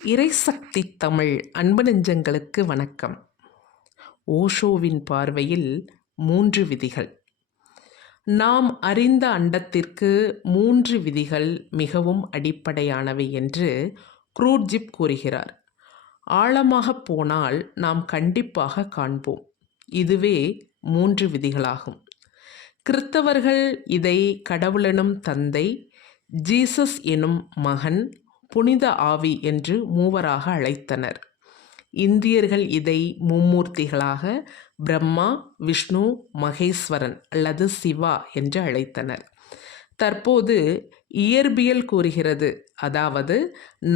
இறைசக்தி தமிழ் அன்பு நெஞ்சங்களுக்கு வணக்கம். ஓஷோவின் பார்வையில் 3 விதிகள். நாம் அறிந்த அண்டத்திற்கு 3 விதிகள் மிகவும் அடிப்படையானவை என்று க்ரூட்ஜிப் கூறுகிறார். ஆழமாக போனால் நாம் கண்டிப்பாக காண்போம். இதுவே 3 விதிகளாகும். கிறித்தவர்கள் இதை கடவுளெனும் தந்தை, ஜீசஸ் எனும் மகன், புனித ஆவி என்று மூவராக அழைத்தனர். இந்தியர்கள் இதை மும்மூர்த்திகளாக பிரம்மா, விஷ்ணு, மகேஸ்வரன் அல்லது சிவா என்று அழைத்தனர். தற்போது இயற்பியல் கூறுகிறது, அதாவது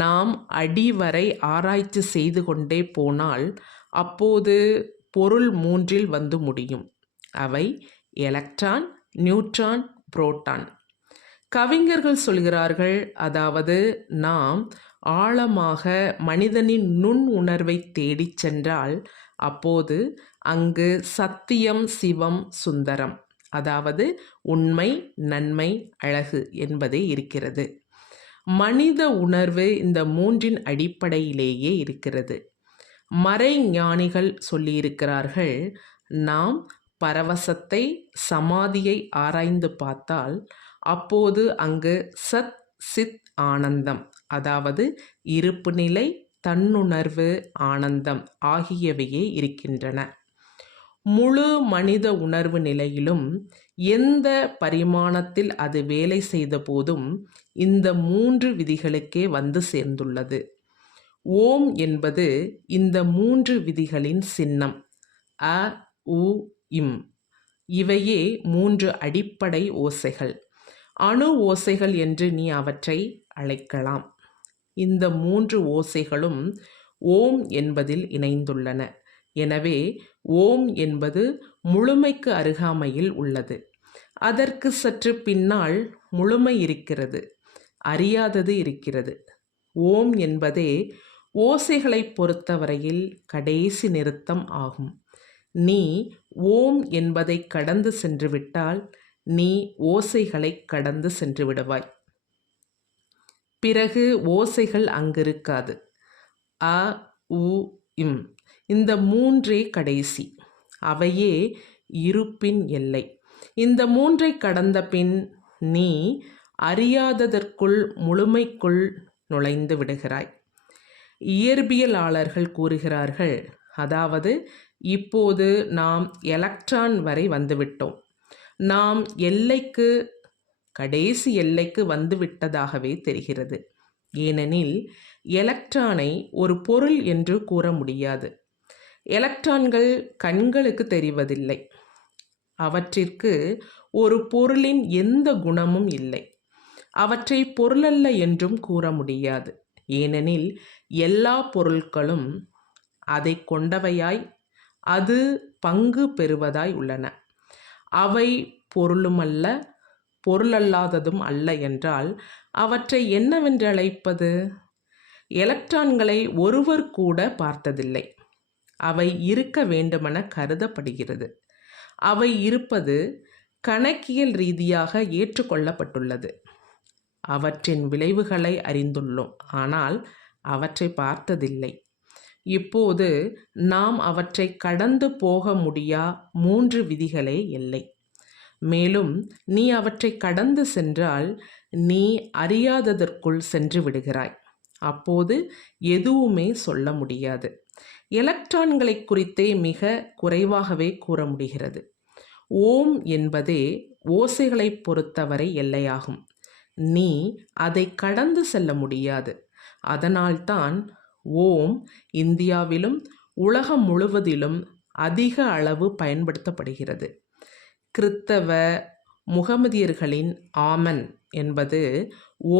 நாம் அடிவரை ஆராய்ச்சி செய்து கொண்டே போனால் அப்போது பொருள் 3இல் வந்து முடியும். அவை எலக்ட்ரான், நியூட்ரான், புரோட்டான். கவிஞர்கள் சொல்கிறார்கள், அதாவது நாம் ஆழமாக மனிதனின் நுண் உணர்வை தேடிச் சென்றால் அப்போது அங்கு சத்தியம், சிவம், சுந்தரம், அதாவது உண்மை, நன்மை, அழகு என்பதே இருக்கிறது. மனித உணர்வு இந்த 3இன் அடிப்படையிலேயே இருக்கிறது. மறைஞானிகள் சொல்லியிருக்கிறார்கள், நாம் பரவசத்தை, சமாதியை ஆராய்ந்து பார்த்தால் அப்போது அங்கு சத், சித், ஆனந்தம், அதாவது இருப்பு நிலை, தன்னுணர்வு, ஆனந்தம் ஆகியவையே இருக்கின்றன. முழு மனித உணர்வு நிலையிலும் எந்த பரிமாணத்தில் அது வேலை செய்த போதும் இந்த 3 விதிகளுக்கே வந்து சேர்ந்துள்ளது. ஓம் என்பது இந்த 3 விதிகளின் சின்னம். அ, உ, இம் இவையே 3 அடிப்படை ஓசைகள். அணு ஓசைகள் என்று நீ அவற்றை அழைக்கலாம். இந்த 3 ஓசைகளும் ஓம் என்பதில் இணைந்துள்ளன. எனவே ஓம் என்பது முழுமைக்கு அருகாமையில் உள்ளது. அதற்கு சற்று பின்னால் முழுமை இருக்கிறது, அறியாதது இருக்கிறது. ஓம் என்பதே ஓசைகளை பொறுத்தவரையில் கடைசி நிறுத்தம் ஆகும். நீ ஓம் என்பதை கடந்து சென்று விட்டால் நீ ஓசைகளை கடந்து சென்று விடுவாய். பிறகு ஓசைகள் அங்கிருக்காது. அ, உ, இம் இந்த 3 கடைசி. அவையே இருப்பின் எல்லை. இந்த 3 கடந்த பின் நீ அறியாததற்குள் முழுமைக்குள் நுழைந்து விடுகிறாய். இயற்பியலாளர்கள் கூறுகிறார்கள், அதாவது இப்போது நாம் எலக்ட்ரான் வரை வந்துவிட்டோம். நாம் எல்லைக்கு, கடைசி எல்லைக்கு வந்துவிட்டதாகவே தெரிகிறது. ஏனெனில் எலக்ட்ரானை ஒரு பொருள் என்று கூற முடியாது. எலக்ட்ரான்கள் கண்களுக்கு தெரிவதில்லை. அவற்றிற்கு ஒரு பொருளின் எந்த குணமும் இல்லை. அவற்றை பொருளல்ல என்றும் கூற முடியாது. ஏனெனில் எல்லா பொருட்களும் அதை கொண்டவையாய், அது பங்கு பெறுவதாய் உள்ளன. அவை பொருளுமல்ல, பொருளல்லாததும் அல்ல என்றால் அவற்றை என்னவென்று அழைப்பது? எலக்ட்ரான்களை ஒருவர் கூட பார்த்ததில்லை. அவை இருக்க வேண்டுமென கருதப்படுகிறது. அவை இருப்பது கணக்கியல் ரீதியாக ஏற்றுக்கொள்ளப்பட்டுள்ளது. அவற்றின் விளைவுகளை அறிந்துள்ளோம், ஆனால் அவற்றை பார்த்ததில்லை. இப்போது நாம் அவற்றை கடந்து போக முடியா 3 விதிகளே எல்லை. மேலும் நீ அவற்றை கடந்து சென்றால் நீ அறியாததற்குள் சென்று விடுகிறாய். அப்போது எதுவுமே சொல்ல முடியாது. எலக்ட்ரான்களை குறித்தே மிக குறைவாகவே கூற முடிகிறது. ஓம் என்பதே ஓசைகளை பொறுத்தவரை எல்லையாகும். நீ அதை கடந்து செல்ல முடியாது. அதனால்தான் ஓம் இந்தியாவிலும் உலகம் முழுவதிலும் அதிக அளவு பயன்படுத்தப்படுகிறது. கிறித்தவ முகமதியர்களின் ஆமன் என்பது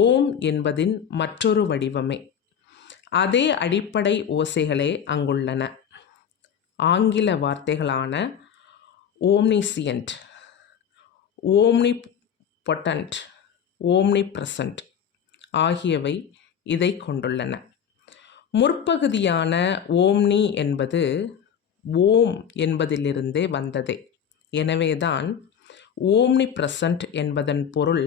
ஓம் என்பதின் மற்றொரு வடிவமே. அதே அடிப்படை ஓசைகளே அங்குள்ளன. ஆங்கில வார்த்தைகளான ஓம்னிசியன்ட், ஓம்னிபொட்டன்ட், ஓம்னிப்ரசன்ட் ஆகியவை இதை கொண்டுள்ளன. முற்பகுதியான ஓம்னி என்பது ஓம் என்பதிலிருந்தே வந்ததே. எனவேதான் ஓம்னிப்ரசன்ட் என்பதன் பொருள்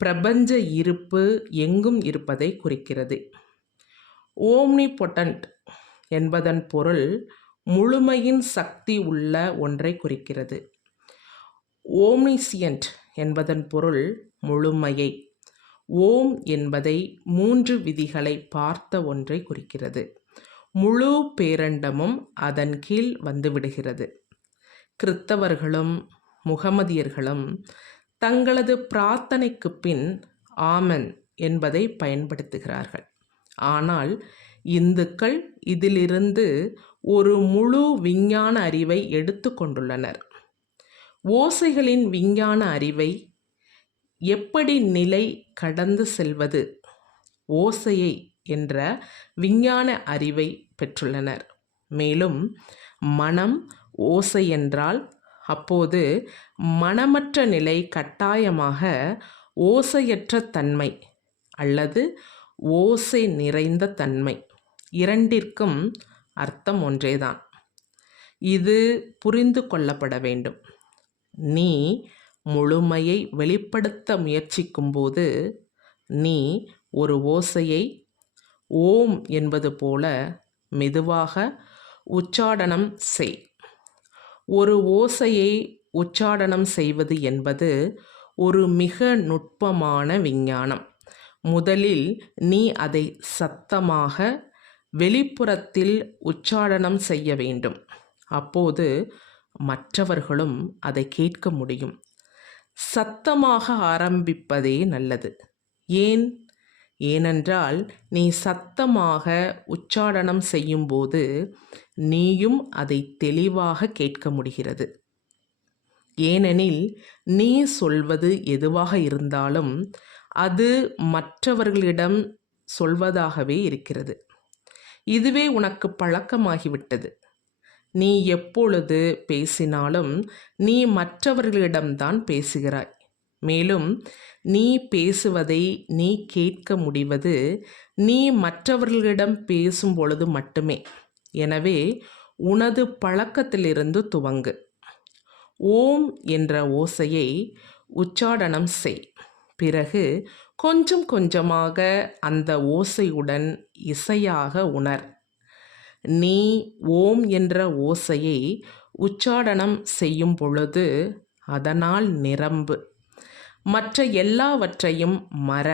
பிரபஞ்ச இருப்பு எங்கும் இருப்பதை குறிக்கிறது. ஓம்னிபொட்டன்ட் என்பதன் பொருள் முழுமையின் சக்தி உள்ள ஒன்றை குறிக்கிறது. ஓம்னிசியன்ட் என்பதன் பொருள் முழுமையை. ஓம் என்பதை 3 விதிகளை பார்த்த ஒன்றை குறிக்கிறது. முழு பேரண்டமும் அதன் கீழ் வந்துவிடுகிறது. கிறித்தவர்களும் முகமதியர்களும் தங்களது பிரார்த்தனைக்கு பின் ஆமென் என்பதை பயன்படுத்துகிறார்கள். ஆனால் இந்துக்கள் இதிலிருந்து ஒரு முழு விஞ்ஞான அறிவை எடுத்து கொண்டுள்ளனர். ஓசைகளின் விஞ்ஞான அறிவை எப்படி நிலை கடந்து செல்வது ஓசையை என்ற விஞ்ஞான அறிவை பெற்றுள்ளனர். மேலும் மனம் ஓசை என்றால் அப்போது மனமற்ற நிலை கட்டாயமாக ஓசையற்ற தன்மை அல்லது ஓசை நிறைந்த தன்மை, இரண்டிற்கும் அர்த்தம் ஒன்றேதான். இது புரிந்து கொள்ளப்பட வேண்டும். நீ முழுமையை வெளிப்படுத்த முயற்சிக்கும்போது நீ ஒரு ஓசையை ஓம் என்பது போல மெதுவாக உச்சாடனம் செய். ஒரு ஓசையை உச்சாடனம் செய்வது என்பது ஒரு மிக நுட்பமான விஞ்ஞானம். முதலில் நீ அதை சத்தமாக வெளிப்புறத்தில் உச்சாடனம் செய்ய வேண்டும். அப்போது மற்றவர்களும் அதை கேட்க முடியும். சத்தமாக ஆரம்பிப்பதே நல்லது. ஏனென்றால் நீ சத்தமாக உச்சாடனம் செய்யும்போது நீயும் அதை தெளிவாக கேட்க முடிகிறது. ஏனெனில் நீ சொல்வது எதுவாக இருந்தாலும் அது மற்றவர்களிடம் சொல்வதாகவே இருக்கிறது. இதுவே உனக்கு பழக்கமாகிவிட்டது. நீ எப்பொழுது பேசினாலும் நீ மற்றவர்களிடம்தான் பேசுகிறாய். மேலும் நீ பேசுவதை நீ கேட்க முடிவது நீ மற்றவர்களிடம் பேசும் பொழுது மட்டுமே. எனவே உனது பழக்கத்திலிருந்து துவங்கு. ஓம் என்ற ஓசையை உச்சாடனம் செய். பிறகு கொஞ்சம் கொஞ்சமாக அந்த ஓசையுடன் இசையாக உணர். நீ ஓம் என்ற ஓசையை உச்சாடனம் செய்யும் பொழுது அதனால் நிரம்பு. மற்ற எல்லாவற்றையும் மற.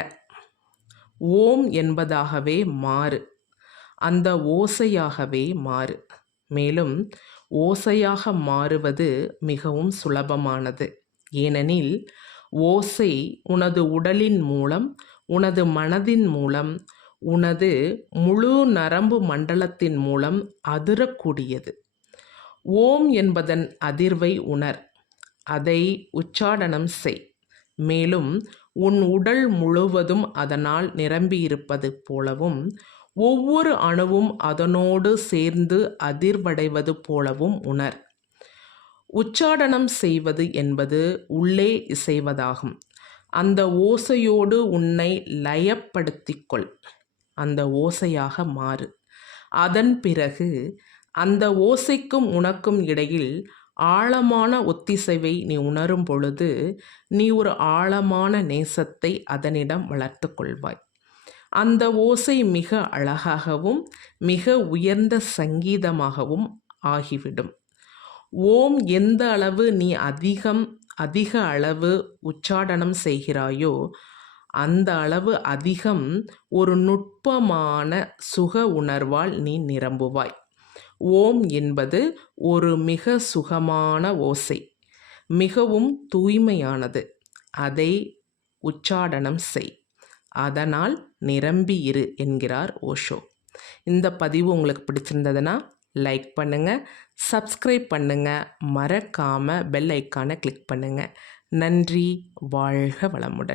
ஓம் என்பதாகவே மாறு. அந்த ஓசையாகவே மாறு. மேலும் ஓசையாக மாறுவது மிகவும் சுலபமானது. ஏனெனில் ஓசை உனது உடலின் மூலம், உனது மனதின் மூலம், உனது முழு நரம்பு மண்டலத்தின் மூலம் அதிரக்கூடியது. ஓம் என்பதன் அதிர்வை உணர். அதை உச்சாடனம் செய். மேலும் உன் உடல் முழுவதும் அதனால் நிரம்பியிருப்பது போலவும் ஒவ்வொரு அணுவும் அதனோடு சேர்ந்து அதிர்வடைவது போலவும் உணர். உச்சாடனம் செய்வது என்பது உள்ளே இசைவதாகும். அந்த ஓசையோடு உன்னை லயப்படுத்திக்கொள். அந்த ஓசையாக மாறு. அதன் பிறகு அந்த ஓசைக்கும் உனக்கும் இடையில் ஆழமான ஒத்திசைவை நீ உணரும் பொழுது நீ ஒரு ஆழமான நேசத்தை அதனிடம் வளர்த்து கொள்வாய். அந்த ஓசை மிக அழகாகவும் மிக உயர்ந்த சங்கீதமாகவும் ஆகிவிடும். ஓம் எந்த அளவு நீ அதிக அளவு உச்சாடனம் செய்கிறாயோ அந்த அளவு அதிகம் ஒரு நுட்பமான சுக உணர்வால் நீ நிரம்புவாய். ஓம் என்பது ஒரு மிக சுகமான ஓசை, மிகவும் தூய்மையானது. அதை உச்சாடனம் செய். அதனால் நிரம்பி இரு என்கிறார் ஓஷோ. இந்த பதிவு உங்களுக்கு பிடிச்சிருந்ததுன்னா லைக் பண்ணுங்கள், சப்ஸ்கிரைப் பண்ணுங்கள், மறக்காமல் பெல் ஐக்கானை கிளிக் பண்ணுங்கள். நன்றி. வாழ்க வளமுடன்.